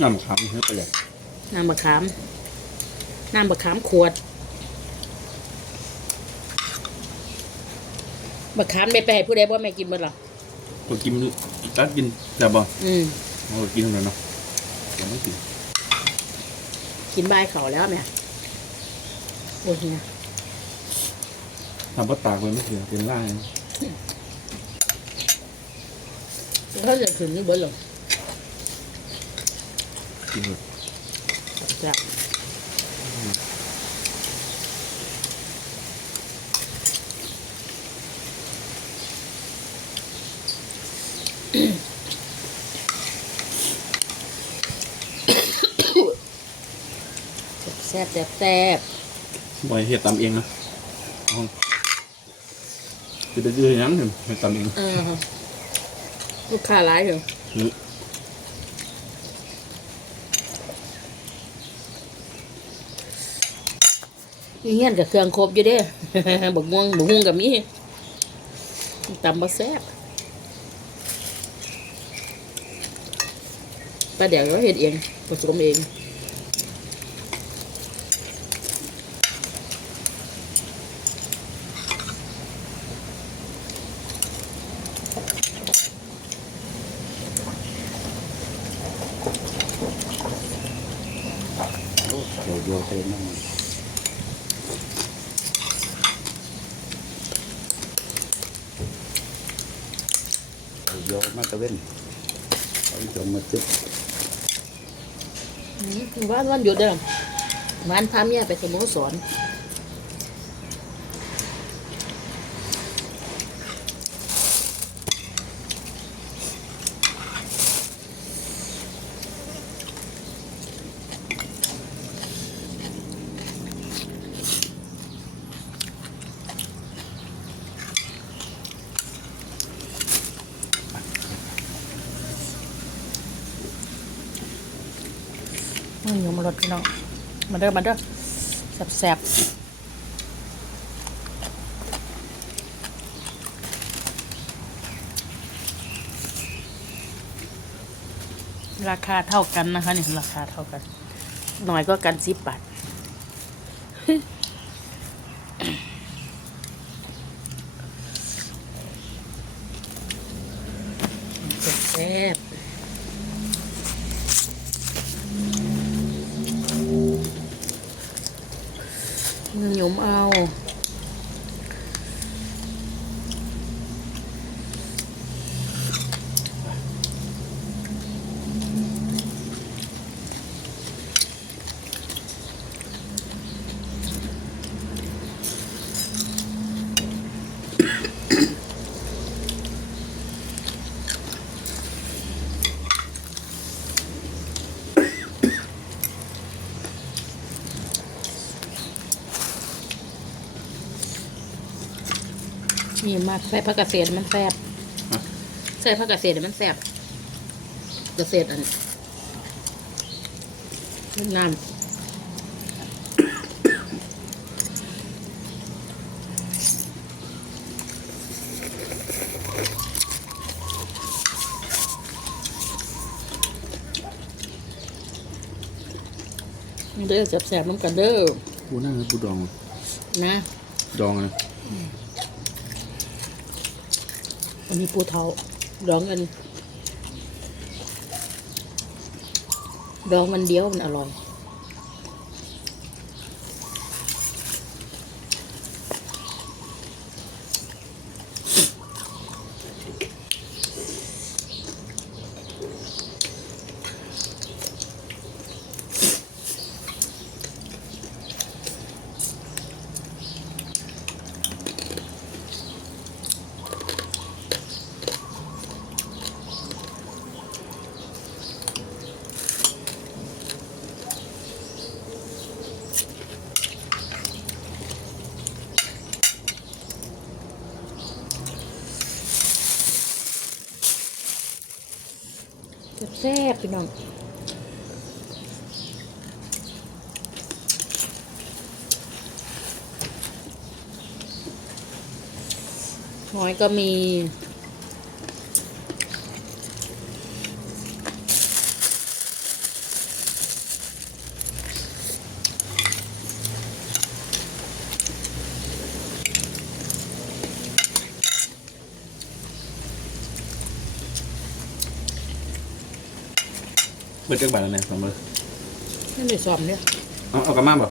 น้ำมะขามนี่ให้ประหยัดน้ำบะขามน้ำบะขามขวดบะขามไม่ไปให้ผู้ใดบ่แม่กินเบิดหรอก็กินตัดกินแต่บ่อืมเราก็กินเท่านั้นเนาะยังไม่กินกินบายเขาแล้วแม่โอ้ยเนี่ยทำปลาตากไว้ไม่เถื่อเป็นล่าง เขาจะถึงนี่เบิดหรอ กินเลยจ้ะแซ่บแซ่บแซ่บบ่อยเฮ็ดตำเองนะเอาจะได้ยืนยังเนี่ยเฮ็ดตำเองเออลูกค้าร้ายอยู่ หรือ มีเงี้ยกับเครื่องครบอยู่เด้บกม่วงบกฮุ่งกับมีตำบะแซ่บปลาเดี๋ยวเราเห็ดเองผสมเองเดี๋ยวโยเต็มนั่งเดี๋ยว โยมาตะเว้นเอาจงมาจุดอืมวันวันหยุดเดิมมันพาเมียไปสโมสร นอยู่มารถพี่น้อง มาเด้อมาเด้อแซ่บๆราคาเท่ากันนะคะนี่ราคาเท่ากันหน่อยก็กันสิบบาทแซ่บ หยุม นี่มากใส่ผักกระเศษมันแซ่บใส่ผักกระเศษมันแซ่บกระเศษอันนี้น้ำเด้อแซ่บๆน้ำกันเด้อปูนั่งปูดอง นะ ดองเลย อันนี้ปูเทาดองอันดองมันเดียวมันอร่อย แซ่บๆพี่น้องหอยก็มี เบิดจักบาทแล้วเนี่ยสองมือนั่นเลยซ้อมเนี่ย เอาเอากลับมาบ่